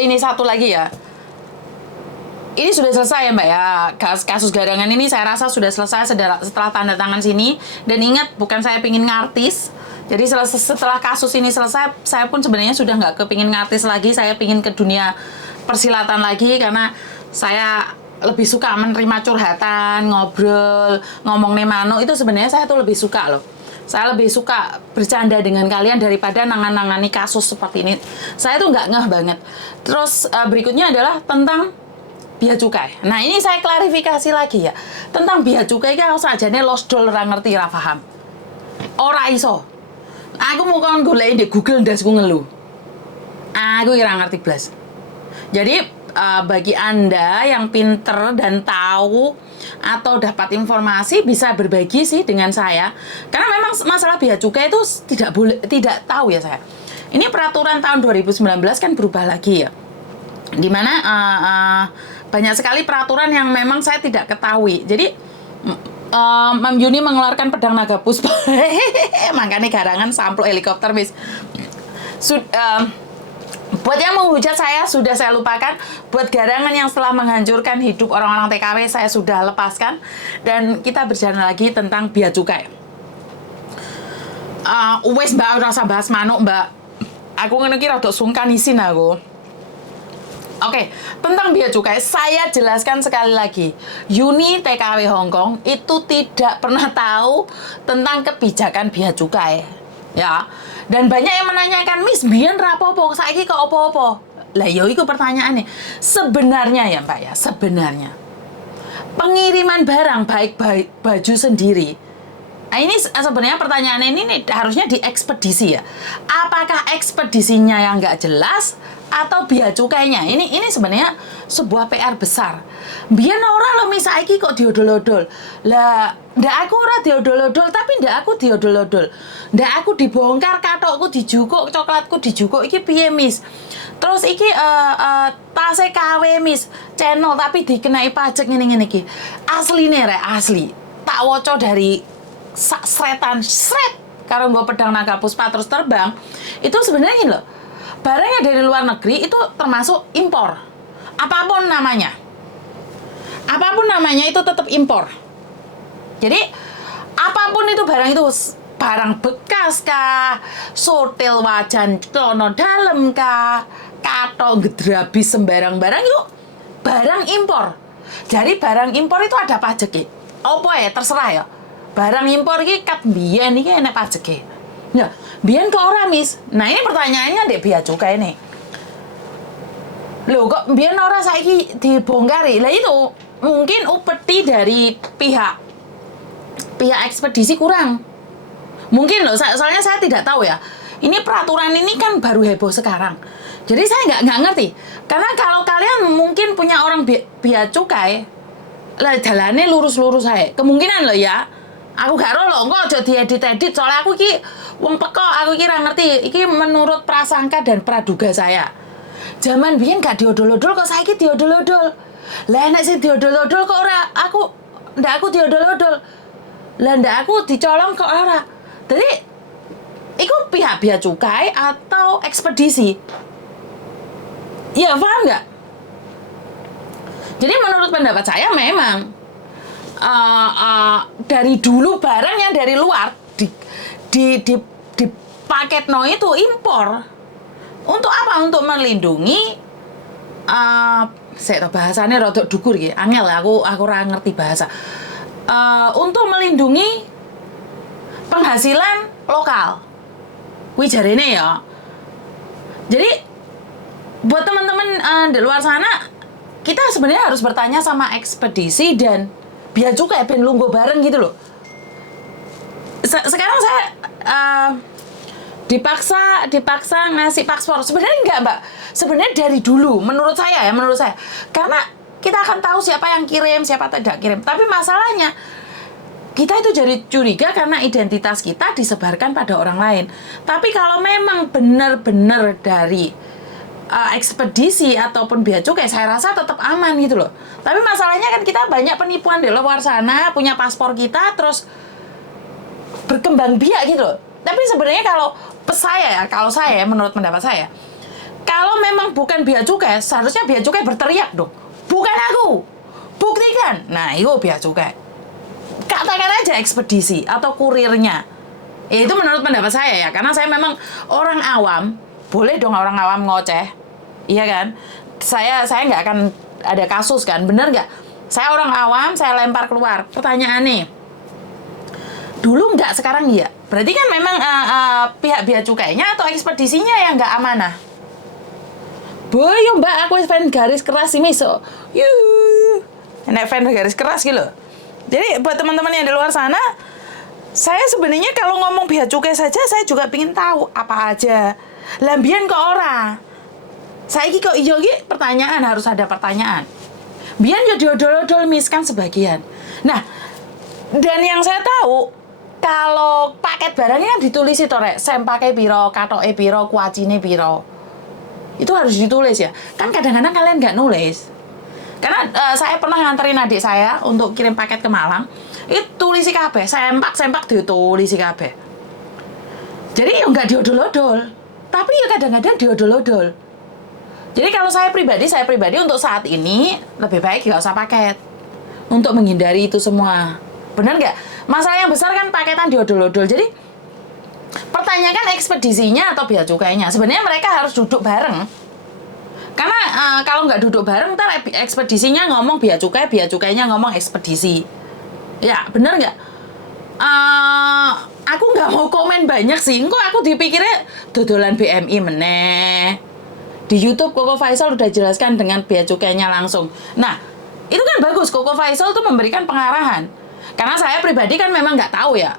ini satu lagi ya. Ini sudah selesai ya Mbak ya, kasus Garangan ini saya rasa sudah selesai setelah tanda tangan sini. Dan ingat, bukan saya pingin ngartis. Jadi setelah kasus ini selesai, saya pun sebenarnya sudah nggak kepingin ngartis lagi. Saya pingin ke dunia persilatan lagi, karena saya lebih suka menerima curhatan, ngobrol, ngomong nemano. Itu sebenarnya saya tuh lebih suka loh. Saya lebih suka bercanda dengan kalian daripada nangani kasus seperti ini. Saya tuh nggak ngeh banget. Terus berikutnya adalah tentang Bea Cukai. Nah ini saya klarifikasi lagi ya. Tentang Bea Cukai kan sajane losdol ora ngerti, ora paham. Ora iso. Aku mau kon golek di Google ndasku ngeluh. Aku ora ngerti blas. Jadi bagi Anda yang pinter dan tahu atau dapat informasi bisa berbagi sih dengan saya. Karena memang masalah Bea Cukai itu tidak tahu ya saya. Ini peraturan tahun 2019 kan berubah lagi ya. Dimana banyak sekali peraturan yang memang saya tidak ketahui. Jadi Mam Yuni mengeluarkan pedang naga puspa. Makanya Garangan sampluk helikopter mis. Buat yang menghujat saya sudah saya lupakan. Buat Garangan yang setelah menghancurkan hidup orang-orang TKW saya sudah lepaskan. Dan kita berjalan lagi tentang Bea Cukai. Wes Mbak rasa bahas manuk Mbak. Aku ngene iki rada sungkan isin aku. Oke, tentang Bea Cukai, saya jelaskan sekali lagi. Yuni TKW Hongkong itu tidak pernah tahu tentang kebijakan Bea Cukai. Ya, dan banyak yang menanyakan, Miss, biyen rapopo, saiki kok opo-opo? Lah, yo iku pertanyaannya. Sebenarnya ya Mbak ya, sebenarnya pengiriman barang baik baju sendiri. Nah, ini sebenarnya pertanyaan ini harusnya di ekspedisi ya. Apakah ekspedisinya yang nggak jelas atau Bea Cukainya? Ini sebenarnya sebuah PR besar. Biyen ora lho misaiki kok diodol-odol. Lah, ndak aku ora diodol-odol, tapi ndak aku diodol-odol. Ndak aku dibongkar, katokku dijukuk, coklatku dijukuk, iki piye, Mis? Terus iki tase KW, Mis. Channel tapi dikenai pajak ngene-ngene iki. Asline rek, asli. Tak waca dari sretan karo nggo pedang naga puspa terus terbang. Itu sebenarnya gini loh. Barangnya dari luar negeri itu termasuk impor. Apapun namanya itu tetap impor. Jadi apapun itu barang bekas kah, sotil wajan celana dalem kah, katok gedrabi sembarang barang itu barang impor. Jadi barang impor itu ada pajaknya. Apa ya terserah ya. Barang impor iki kat biyen iki enek pajeke. Nah, biyen kok ora, Mis? Nah, ini pertanyaannya Dek Bea Cukai nih. Loh, kok biyen ora saiki dibongkari? Lah itu mungkin upeti dari pihak ekspedisi kurang. Mungkin loh, soalnya saya tidak tahu ya. Ini peraturan ini kan baru heboh sekarang. Jadi saya nggak ngerti. Karena kalau kalian mungkin punya orang Bea Cukai, lah jalannya lurus-lurus aja. Kemungkinan loh ya. Aku gak ero lho, engko aja diedit-edit soalnya aku iki wong peko, aku iki ra ngerti. Iki menurut prasangka dan praduga saya. Zaman biyen gak diodol-odol kok saiki diodol-odol. Lah nek sing diodol-odol kok ora aku diodol-odol. Lah ndak aku dicolong kok ora. Jadi iku pihak Bea Cukai atau ekspedisi? Ya, paham nggak? Jadi menurut pendapat saya memang dari dulu barang yang dari luar di paket itu impor. Untuk apa? Untuk melindungi saya tahu bahasanya rodok dukur gitu. Angel aku ora ngerti bahasa. Untuk melindungi penghasilan lokal. Wih jarene ya. Jadi buat teman-teman di luar sana, kita sebenarnya harus bertanya sama ekspedisi dan Bea Cukai ben lungguh bareng gitu loh. Sekarang saya dipaksa ngasih paspor. Sebenarnya enggak, Mbak. Sebenarnya dari dulu menurut saya. Karena kita akan tahu siapa yang kirim, siapa tidak kirim. Tapi masalahnya kita itu jadi curiga karena identitas kita disebarkan pada orang lain. Tapi kalau memang benar-benar dari ekspedisi ataupun Bea Cukai, saya rasa tetap aman gitu loh. Tapi masalahnya kan kita banyak penipuan di luar sana, punya paspor kita terus berkembang biak gitu loh. Tapi sebenarnya kalau saya menurut pendapat saya, kalau memang yang bukan bea cukai, seharusnya bea cukai berteriak dong. Bukan aku, buktikan. Nah, itu bea cukai. Katakan aja ekspedisi atau kurirnya. Ya, itu menurut pendapat saya ya, karena saya memang orang awam. Boleh dong orang awam ngoceh, iya kan? Saya nggak akan ada kasus kan, bener nggak? Saya orang awam, saya lempar keluar. Pertanyaan nih, dulu nggak, sekarang iya. Berarti kan memang pihak bea cukainya atau ekspedisinya yang nggak amanah. Boyo mbak, aku fan garis keras ini so. Nek fan garis keras gitu. Jadi buat teman-teman yang di luar sana, saya sebenarnya kalau ngomong bea cukai saja, saya juga pengen tahu apa aja. Lambian ke orang. Saya kok iyo pertanyaan, harus ada pertanyaan. Biar ya diodol-odol miskan sebagian. Nah, dan yang saya tahu, kalau paket barang ini kan ditulis itu rek, sempake piro, katoke piro, kuacine piro. Itu harus ditulis ya. Kan kadang-kadang kalian nggak nulis. Karena saya pernah nganterin adik saya untuk kirim paket ke Malang, itu tulisi kabeh, sempak ditulisi kabeh. Jadi ya nggak diodol-odol, tapi ya kadang-kadang diodol-odol. Jadi kalau saya pribadi untuk saat ini lebih baik nggak usah paket untuk menghindari itu semua. Benar nggak? Masalah yang besar kan paketan diodol-odol. Jadi pertanyakan ekspedisinya atau bea cukainya. Sebenarnya mereka harus duduk bareng. Karena kalau nggak duduk bareng, ntar ekspedisinya ngomong bea cukainya ngomong ekspedisi. Ya, bener nggak? Aku nggak mau komen banyak sih. Engko aku dipikirnya dodolan BMI meneh. Di YouTube Koko Faisal udah jelaskan dengan bea cukainya langsung. Nah, itu kan bagus. Koko Faisal tuh memberikan pengarahan. Karena saya pribadi kan memang nggak tahu ya.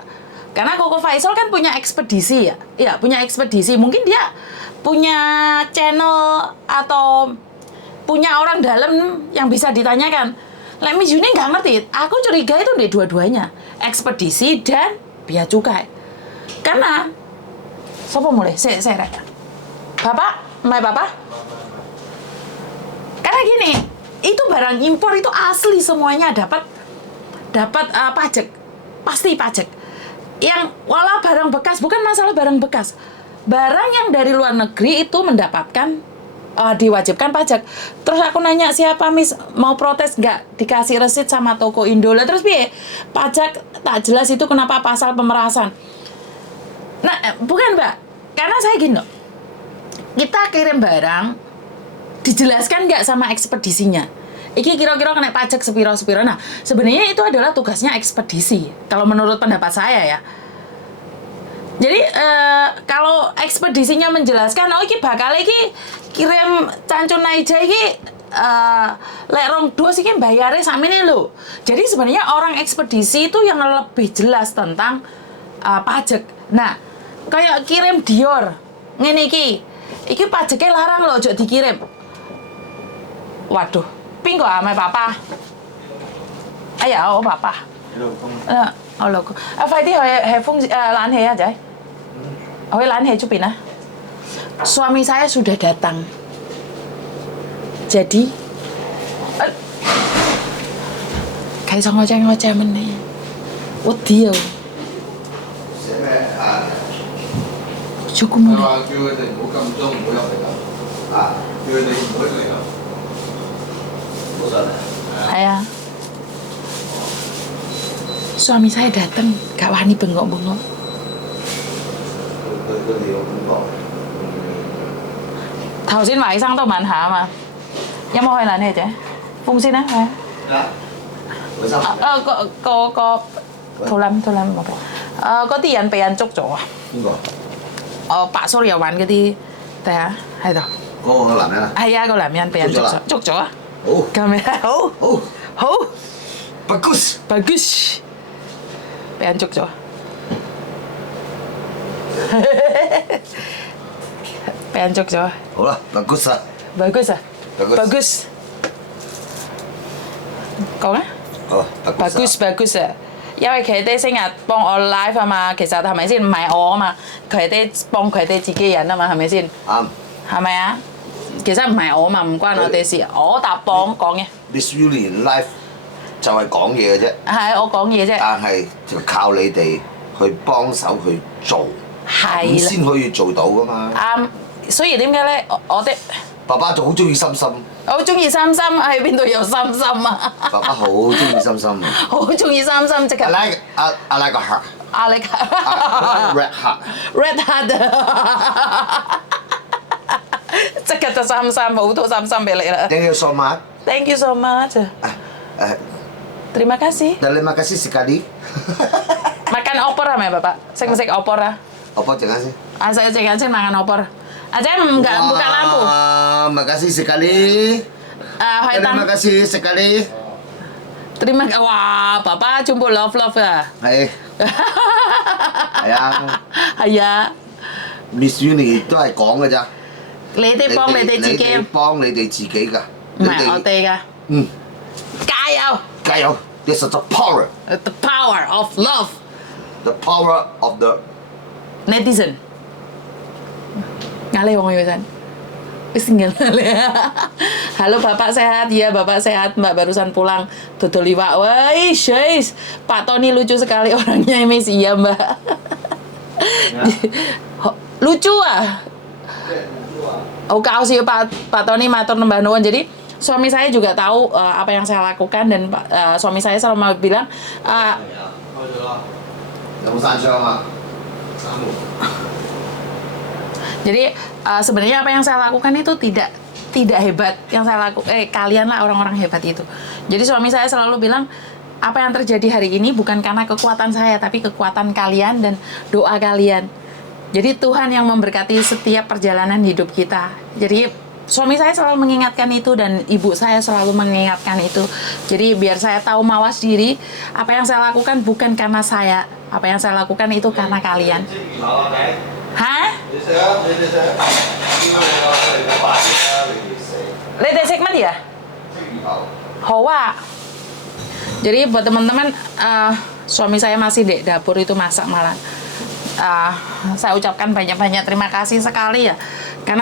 Karena Koko Faisal kan punya ekspedisi ya. Iya, punya ekspedisi. Mungkin dia punya channel atau punya orang dalam yang bisa ditanyakan. Lek Mijune nggak ngerti. Aku curiga itu di dua-duanya. Ekspedisi dan bea cukai. Karena siapa mulai? Saya Bapak? Mbak Bapak? Karena gini, itu barang impor itu asli semuanya dapat pajak. Pasti pajak. Yang walau barang bekas, bukan masalah barang bekas. Barang yang dari luar negeri itu mendapatkan diwajibkan pajak. Terus aku nanya, siapa Miss mau protes nggak dikasih resit sama toko Indo lah, terus piye? Pajak tak jelas itu kenapa pasal pemerasan. Nah, bukan Mbak. Karena saya gini loh. Kita kirim barang dijelaskan nggak sama ekspedisinya. Iki kira-kira kena pajak sepiro-sepiro. Nah, sebenarnya itu adalah tugasnya ekspedisi. Kalau menurut pendapat saya ya. Jadi kalau ekspedisinya menjelaskan, oh iki bakal iki kirim cancun naija iki lek rong dua sih bayarnya samine lho. Jadi sebenarnya orang ekspedisi itu yang lebih jelas tentang pajak. Nah, kayak kirim Dior ngene iki pajaknya larang loh, ojo dikirim. Waduh, ping kok ame papa. Ayo, papa. Hello. Phải đi hỏi Phong lan he aja. Hỏi lan he chupin ah. Suami saya sudah datang. Jadi kayak ngoceh-ngoceh meneh. Wedi yo. Cukup mulai. Ayah. Suami saya datang, gak wani bengok-bengok. Thầu xin vải sang tàu màn hả mà. Em hỏi là này chứ. Phung xin á hả? Có Thổ Lâm một cái. Có tiền bị ăn chúc chỗ à? Bà số điều bán cái đi. Đây hả? Hay rồi. Cô làm thế nào? Hay à, cô làm ăn bị ăn chúc chỗ à? Camera. Bagus. Bị ăn chúc chỗ. Bị ăn chúc chỗ. Ủa, bagus à? Bagus. Còn á? Bagus à. 因為佢哋成日幫我 live 啊嘛，其實係咪先？唔係我啊嘛，佢哋幫佢哋自己人啊嘛，係咪先？啱。係咪啊？其實唔係我嘛，唔關我哋事，我答幫講嘅。Miss Union Live 就係講嘢嘅啫。係我講嘢啫。但係就靠你哋去幫手去做，咁先可以做到噶嘛。啱，所以點解咧？我哋爸爸就好中意心心，我好中意三心，喺邊度有三心啊？爸爸好中意心心。好中意三心，即刻 I like I like a heart. 阿力 Red heart. Red Heart 即刻就三心，好多三心俾你啦。 Thank you so much. Thank you so much. Terima kasih. Terima kasih sekali. Makan opor ya Bapak? Saya masih opor ya. Apa jangan sih? Saya cek makan opor. Aja nggak buka lampu. Makasih sekali. Terima kasih sekali. Wah, Bapak jumbo love ya. Hai. Ayang. Iya. Miss Uni 都係講嘅咋。你哋幫你哋自己，唔幫你哋自己㗎。係我哋噶。嗯，加油加油 ！This is the power. ！The power of love. The power of the Netizen. Ngalih wong Yosan. Wis ngalih. Halo Bapak sehat? Iya Bapak sehat. Mbak barusan pulang. Dodol iwak. Wah, guys. Pak Tony lucu sekali orangnya, Miss. Iya Mbak. Lucu ah. Oh, kau sih Pak Tony matur nembah nuwun. Jadi suami saya juga tahu apa yang saya lakukan dan suami saya selalu bilang jadi sebenarnya apa yang saya lakukan itu tidak hebat. Yang saya lakukan kalianlah orang-orang hebat itu. Jadi suami saya selalu bilang apa yang terjadi hari ini bukan karena kekuatan saya tapi kekuatan kalian dan doa kalian. Jadi Tuhan yang memberkati setiap perjalanan hidup kita. Jadi suami saya selalu mengingatkan itu dan ibu saya selalu mengingatkan itu. Jadi biar saya tahu mawas diri, apa yang saya lakukan bukan karena saya. Apa yang saya lakukan itu karena kalian. Hah? Lihat segmen ya? Hoa. Jadi buat teman-teman, suami saya masih di dapur itu masak malah. Saya ucapkan banyak-banyak terima kasih sekali ya. Karena